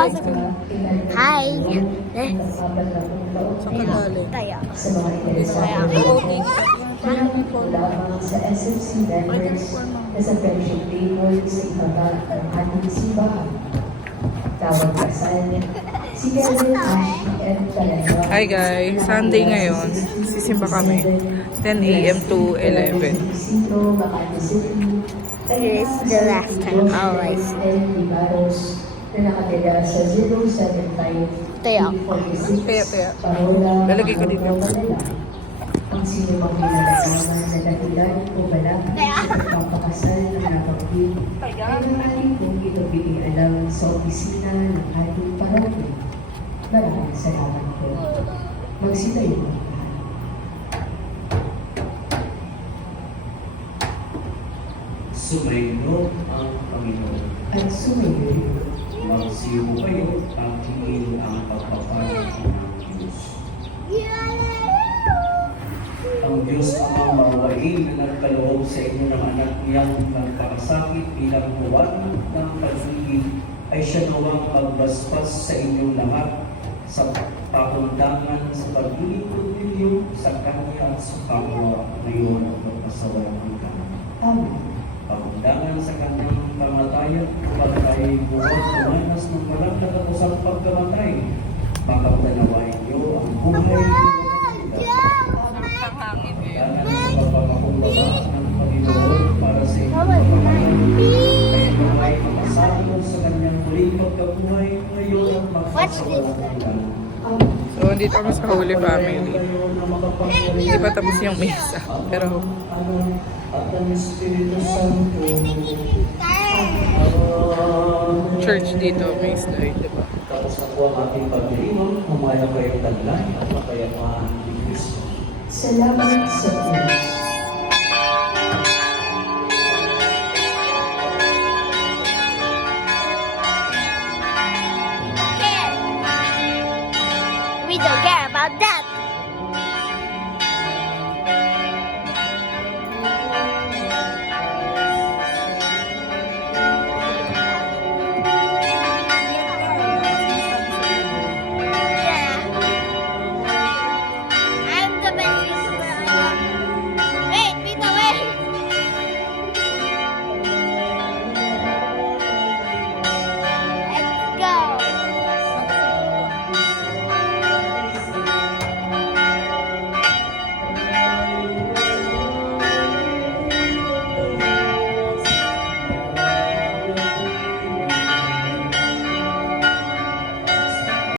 Hi! Saan ka galing? Tayo. Kaya voting. sa SFC members na sa friendship table sa ibaba ng ating simbahan. Tawag kasal, si Kevin, Ashley, and Talena. Hi guys, Sunday ngayon. Sisimba kami. 10 a.m. to 11. It is the last time, always. Na nakatira sa 075 Tayo. Kaya. Lalagay ko dito. Ang sino mang pinalalaman na dahilan o balak sa pagpapakasal ng napagpil ay maaaring kong ito alam sa opisina ng ating parokya. Maraming salamat po. Magsitayo po. Sumainyo ang Panginoon. At sumayo, Magsiyo kayo at tingin ang pagpapalit ng Diyos. Ang Diyos ang mawain na nagkaloob sa inyo ng anak niyang nagpakasakit bilang buwan ng pag-ibig ay siya nawang magbasbas sa inyong lahat sa pakundangan sa paglilingkod ninyo sa Kanya at sa kapwa ngayon at magpasawalang hanggan. Amen. Pakundangan sa Kanyang kamatayan upang tayo buwan tumanas ng walang natapusang pagkamatay. Makapanawain niyo ang buhay Pakundangan sa pagpapakumbaba ng Panginoon para sa inyong pamamayan. Kayo ay makasalo sa Kanyang muling pagkabuhay ngayon at magpasawalang hanggan. So, dito kami sa Holy Family. Hindi pa tapos yung misa. Pero, at ang Espiritu Santo. church dito, may slide, diba? Tapos na po ang ating pag-iwan, humaya kayong taglay at mapayapaan ni Kristo. Salamat sa Diyos. We don't care about that.